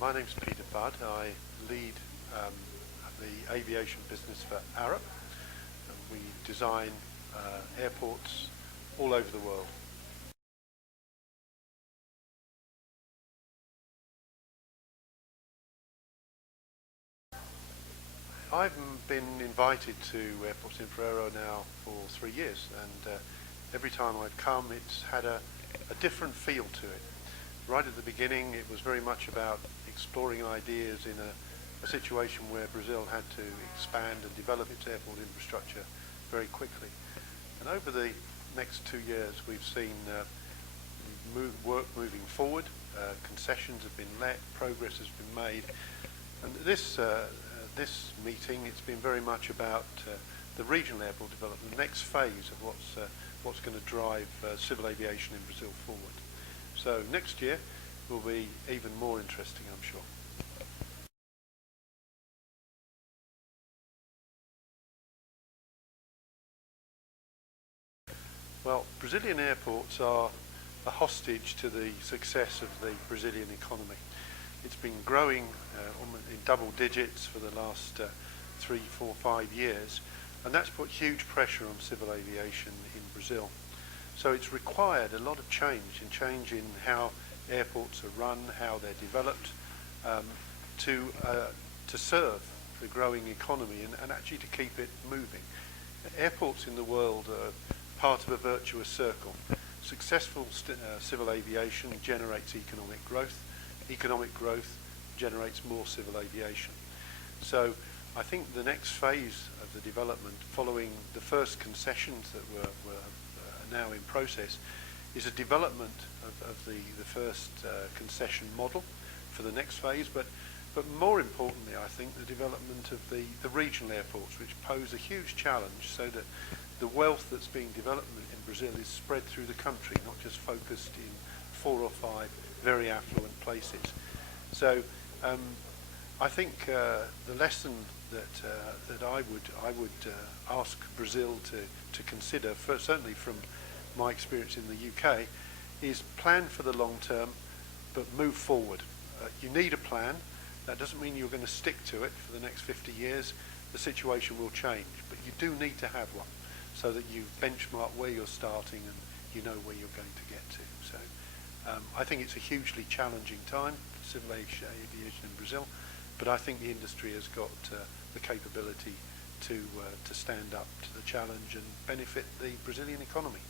My name's Peter Budd. I lead the aviation business for Arup. We design airports all over the world. I've been invited to Airports in Ferrero now for 3 years, and every time I've come it's had a different feel to it. Right at the beginning it was very much about exploring ideas in a situation where Brazil had to expand and develop its airport infrastructure very quickly. And over the next 2 years we've seen work moving forward, concessions have been let, progress has been made, and this meeting, it's been very much about the regional airport development, the next phase of what's going to drive civil aviation in Brazil forward. So next year will be even more interesting, I'm sure. Well, Brazilian airports are a hostage to the success of the Brazilian economy. It's been growing in double digits for the last 3, 4, 5 years, and that's put huge pressure on civil aviation in Brazil. So it's required a lot of change in how airports are run, how they're developed, to serve the growing economy and actually to keep it moving. Airports in the world are part of a virtuous circle. Successful civil aviation generates economic growth. Economic growth generates more civil aviation. So I think the next phase of the development, following the first concessions that were now in process, is a development of the first concession model for the next phase, but more importantly I think the development of the regional airports, which pose a huge challenge, so that the wealth that's being developed in Brazil is spread through the country, not just focused in 4 or 5 very affluent places. So I think the lesson that I would ask Brazil to consider, certainly from my experience in the UK, is plan for the long term, but move forward. You need a plan. That doesn't mean you're going to stick to it for the next 50 years. The situation will change, but you do need to have one, so that you benchmark where you're starting and you know where you're going to get to. So I think it's a hugely challenging time for civil aviation in Brazil, but I think the industry has got the capability to stand up to the challenge and benefit the Brazilian economy.